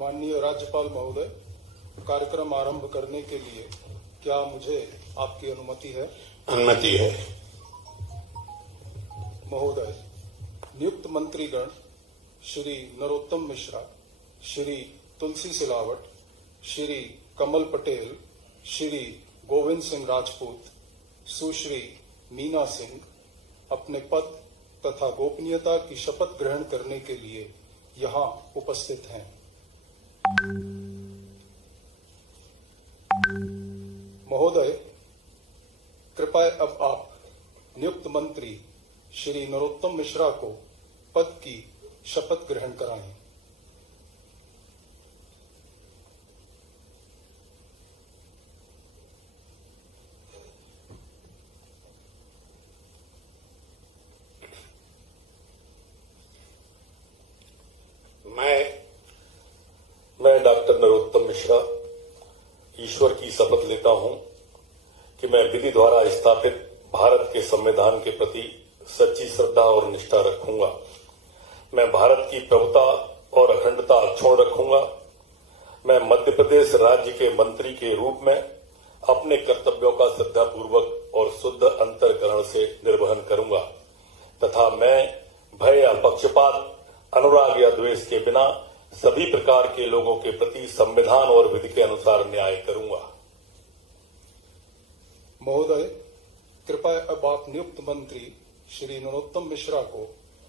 माननीय राज्यपाल महोदय, कार्यक्रम आरंभ करने के लिए क्या मुझे आपकी अनुमति है? अनुमति है। महोदय, नियुक्त मंत्रीगण श्री नरोत्तम मिश्रा, श्री तुलसी सिलावट, श्री कमल पटेल, श्री गोविंद सिंह राजपूत, सुश्री मीना सिंह अपने पद तथा गोपनीयता की शपथ ग्रहण करने के लिए यहाँ उपस्थित हैं। महोदय, कृपया अब आप नियुक्त मंत्री श्री नरोत्तम मिश्रा को पद की शपथ ग्रहण कराएं। मैं डॉक्टर नरोत्तम मिश्रा ईश्वर की शपथ लेता हूं कि मैं विधि द्वारा स्थापित भारत के संविधान के प्रति सच्ची श्रद्धा और निष्ठा रखूंगा। मैं भारत की प्रभुता और अखंडता अक्षुण्ण रखूंगा। मैं मध्य प्रदेश राज्य के मंत्री के रूप में अपने कर्तव्यों का श्रद्धापूर्वक और शुद्ध अंतःकरण से निर्वहन करूंगा तथा मैं भय या पक्षपात, अनुराग या द्वेष के बिना सभी प्रकार के लोगों के प्रति संविधान और विधि के अनुसार न्याय करूंगा। महोदय, कृपया अब आप नियुक्त मंत्री श्री नरोत्तम मिश्रा को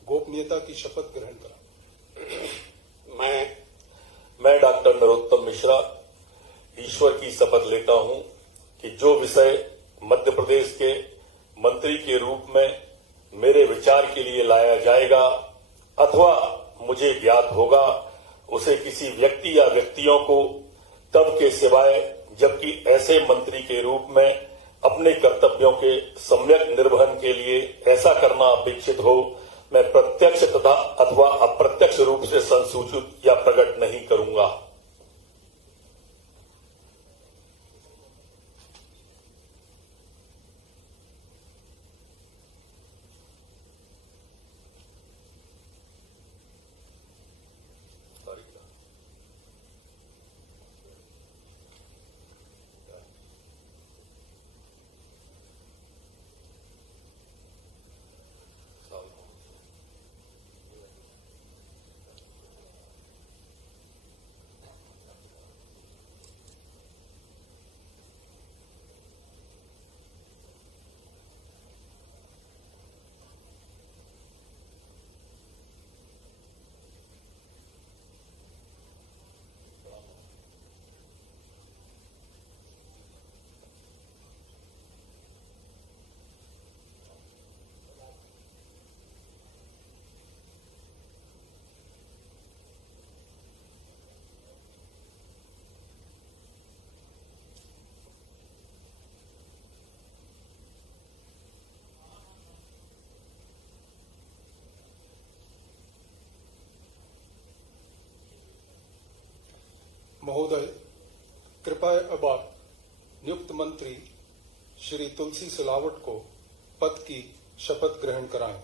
गोपनीयता की शपथ ग्रहण कराएं। मैं डॉक्टर नरोत्तम मिश्रा ईश्वर की शपथ लेता हूं कि जो विषय मध्य प्रदेश के मंत्री के रूप में मेरे विचार के लिए लाया जाएगा अथवा मुझे ज्ञात होगा, उसे किसी व्यक्ति या व्यक्तियों को तब के सिवाय जबकि ऐसे मंत्री के रूप में अपने कर्तव्यों के सम्यक निर्वहन के लिए ऐसा करना अपेक्षित हो, मैं प्रत्यक्ष तथा अथवा अप्रत्यक्ष रूप से संसूचित या प्रकट नहीं करूंगा। महोदय, कृपया अब आप नियुक्त मंत्री श्री तुलसी सिलावट को पद की शपथ ग्रहण कराएं।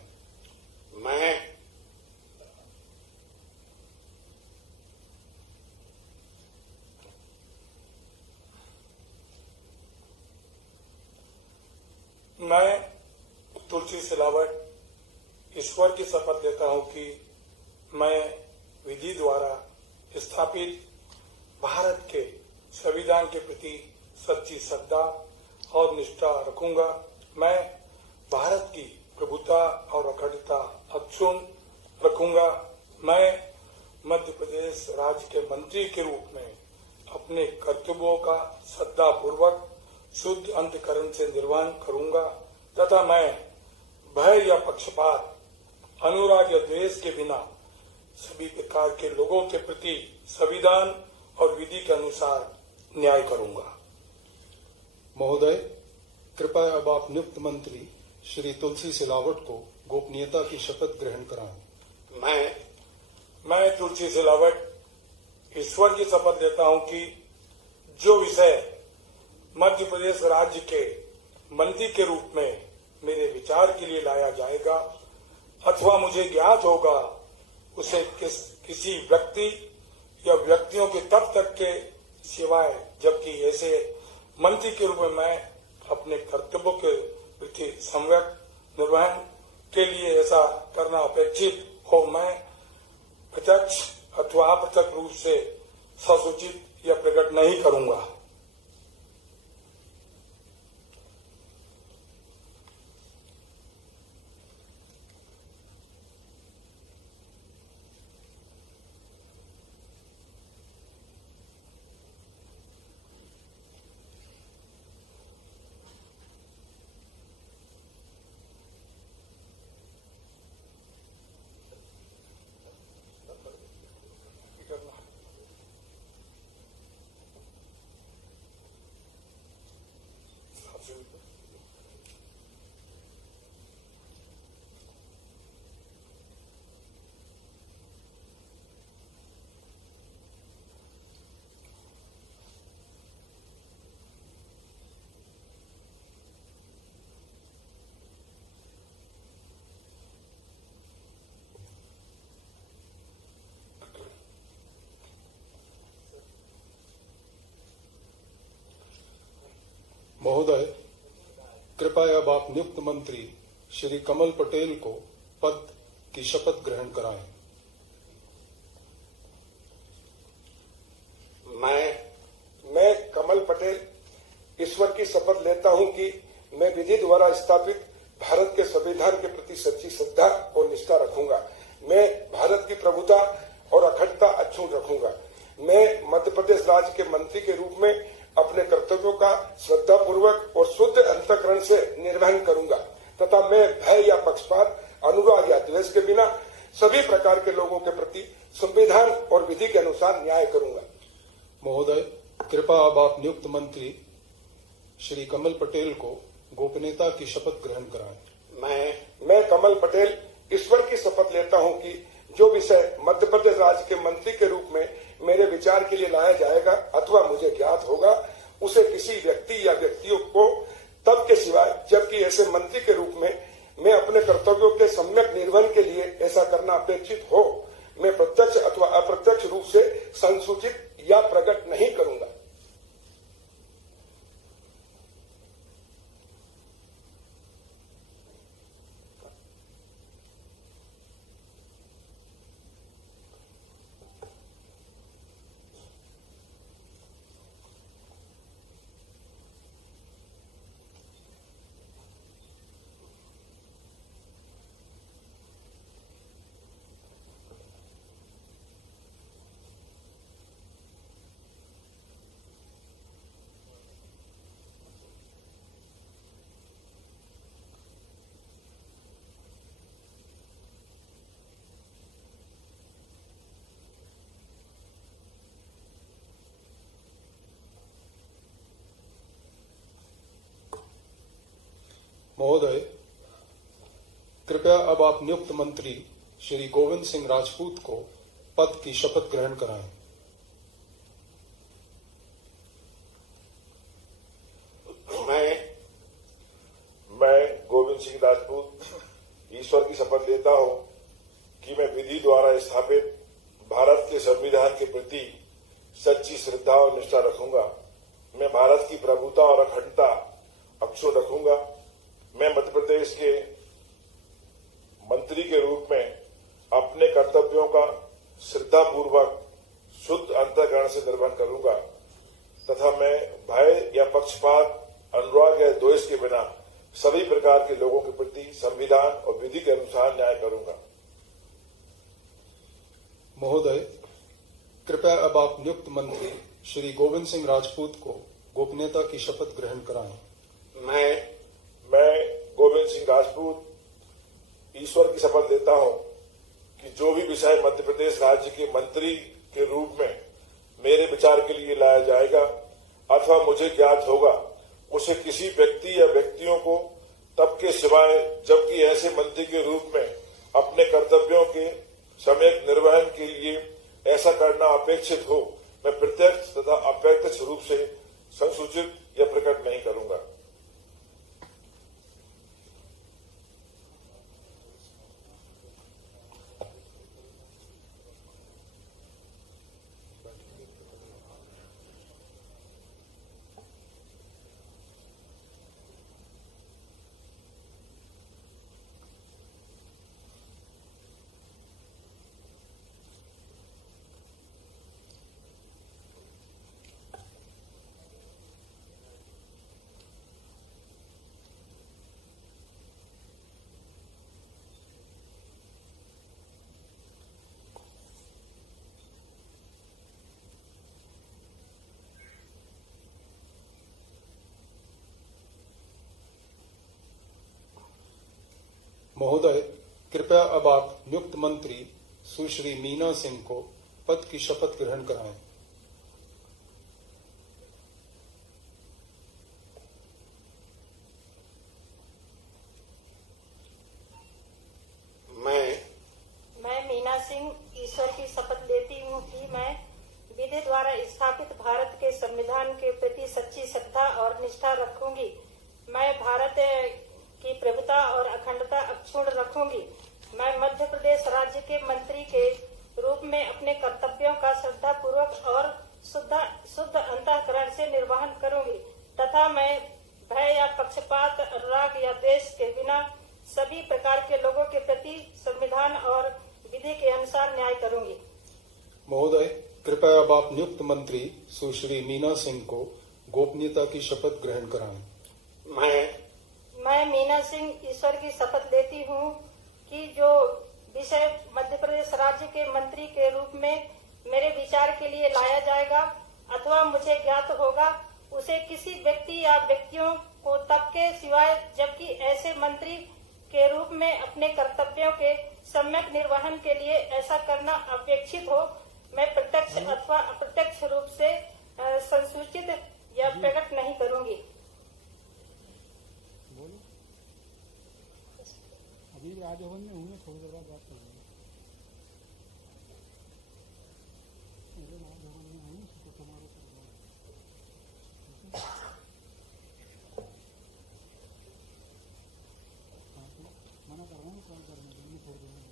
मैं तुलसी सिलावट ईश्वर की शपथ लेता हूं कि मैं विधि द्वारा स्थापित भारत के संविधान के प्रति सच्ची श्रद्धा और निष्ठा रखूंगा। मैं भारत की प्रभुता और अखंडता अक्षुण्ण रखूंगा। मैं मध्य प्रदेश राज्य के मंत्री के रूप में अपने कर्तव्यों का श्रद्धापूर्वक शुद्ध अंतःकरण से निर्वहन करूंगा तथा मैं भय या पक्षपात, अनुराग या द्वेष के बिना सभी प्रकार के लोगों के प्रति संविधान और विधि के अनुसार न्याय करूंगा। महोदय, कृपया अब आप नियुक्त मंत्री श्री तुलसी सिलावट को गोपनीयता की शपथ ग्रहण कराएं। मैं तुलसी सिलावट ईश्वर की शपथ लेता हूं कि जो विषय मध्य प्रदेश राज्य के मंत्री के रूप में मेरे विचार के लिए लाया जाएगा अथवा मुझे ज्ञात होगा, उसे किसी व्यक्ति या व्यक्तियों की तब तक के सिवाय जबकि ऐसे मंत्री के रूप में मैं अपने कर्तव्यों के प्रति सम्यक निर्वहन के लिए ऐसा करना अपेक्षित हो, मैं प्रत्यक्ष अथवा अप्रत्यक्ष रूप से ससूचित या प्रकट नहीं करूंगा। महोदय, कृपया अब आप नियुक्त मंत्री श्री कमल पटेल को पद की शपथ ग्रहण कराएं। मैं कमल पटेल ईश्वर की शपथ लेता हूं कि मैं विधि द्वारा स्थापित भारत के संविधान के प्रति सच्ची श्रद्धा और निष्ठा रखूंगा। मैं भारत की प्रभुता और अखंडता अक्षुण्ण रखूंगा। मैं मध्य प्रदेश राज्य के मंत्री के रूप में अपने कर्तव्यों का श्रद्धापूर्वक और शुद्ध अंतःकरण से निर्वहन करूंगा तथा मैं भय या पक्षपात, अनुराग या द्वेष के बिना सभी प्रकार के लोगों के प्रति संविधान और विधि के अनुसार न्याय करूंगा। महोदय, कृपया अब आप नियुक्त मंत्री श्री कमल पटेल को गोपनीयता की शपथ ग्रहण कराएं। मैं कमल पटेल ईश्वर की शपथ लेता हूं कि जो विषय मध्य प्रदेश राज्य के मंत्री के रूप में मेरे विचार के लिए लाया जाएगा अथवा मुझे ज्ञात होगा, उसे किसी व्यक्ति या व्यक्तियों को तब के सिवाय जबकि ऐसे मंत्री के रूप में मैं अपने कर्तव्यों के सम्यक निर्वहन के लिए ऐसा करना अपेक्षित हो, मैं प्रत्यक्ष अथवा अप्रत्यक्ष रूप से संसूचित या प्रकट नहीं करूंगा। महोदय, कृपया अब आप नियुक्त मंत्री श्री गोविंद सिंह राजपूत को पद की शपथ ग्रहण कराएं। मैं गोविंद सिंह राजपूत ईश्वर की शपथ लेता हूं कि मैं विधि द्वारा स्थापित भारत के संविधान के प्रति सच्ची श्रद्धा और निष्ठा रखूंगा। मैं भारत की प्रभुता और अखंडता अक्षुण्ण रखूंगा। मैं मध्य प्रदेश के मंत्री के रूप में अपने कर्तव्यों का श्रद्धापूर्वक शुद्ध अंतःकरण से निर्वहन करूंगा तथा मैं भय या पक्षपात, अनुराग या द्वेष के बिना सभी प्रकार के लोगों के प्रति संविधान और विधि के अनुसार न्याय करूंगा। महोदय, कृपया अब आप नियुक्त मंत्री श्री गोविंद सिंह राजपूत को गोपनीयता की शपथ ग्रहण कराएं। मैं गोविंद सिंह राजपूत ईश्वर की शपथ लेता हूं कि जो भी विषय मध्य प्रदेश राज्य के मंत्री के रूप में मेरे विचार के लिए लाया जाएगा अथवा मुझे ज्ञात होगा, उसे किसी व्यक्ति या व्यक्तियों को तब के सिवाय जबकि ऐसे मंत्री के रूप में अपने कर्तव्यों के सम्यक निर्वहन के लिए ऐसा करना अपेक्षित हो, मैं प्रत्यक्ष तथा अप्रत्यक्ष रूप से संसूचित या प्रकट नहीं करूंगा। महोदय, कृपया अब आप नियुक्त मंत्री सुश्री मीना सिंह को पद की शपथ ग्रहण कराएं। मैं मीना सिंह ईश्वर की शपथ लेती हूँ कि मैं विधि द्वारा स्थापित भारत के संविधान के प्रति सच्ची श्रद्धा और निष्ठा रखूंगी। मैं भारत की प्रभुता और अखंडता अक्षुण्ण रखूंगी। मैं मध्य प्रदेश राज्य के मंत्री के रूप में अपने कर्तव्यों का श्रद्धा पूर्वक और शुद्ध अंतःकरण से निर्वहन करूंगी तथा मैं भय या पक्षपात, अनुराग या द्वेष के बिना सभी प्रकार के लोगों के प्रति संविधान और विधि के अनुसार न्याय करूंगी। महोदय, कृपया अब आप नियुक्त मंत्री सुश्री मीना सिंह को गोपनीयता की शपथ ग्रहण कराएं। मैं मीना सिंह ईश्वर की शपथ लेती हूँ कि जो विषय मध्य प्रदेश राज्य के मंत्री के रूप में मेरे विचार के लिए लाया जाएगा अथवा मुझे ज्ञात होगा, उसे किसी व्यक्ति या व्यक्तियों को तब के सिवाय जबकि ऐसे मंत्री के रूप में अपने कर्तव्यों के सम्यक निर्वहन के लिए ऐसा करना अपेक्षित हो, मैं प्रत्यक्ष अथवा अप्रत्यक्ष रूप से संसूचित या प्रकट नहीं करूंगी। अभी राजभवन में हूँ, थोड़ी देर बाद बात कर लेंगे। राजभवन में हूँ, तो तुम्हारे मना कर रहा हूँ कॉल करने के लिए, थोड़ी देर में।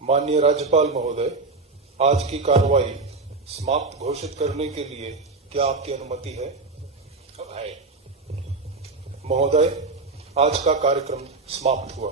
माननीय राज्यपाल महोदय, आज की कार्रवाई समाप्त घोषित करने के लिए क्या आपकी अनुमति है? महोदय, आज का कार्यक्रम समाप्त हुआ।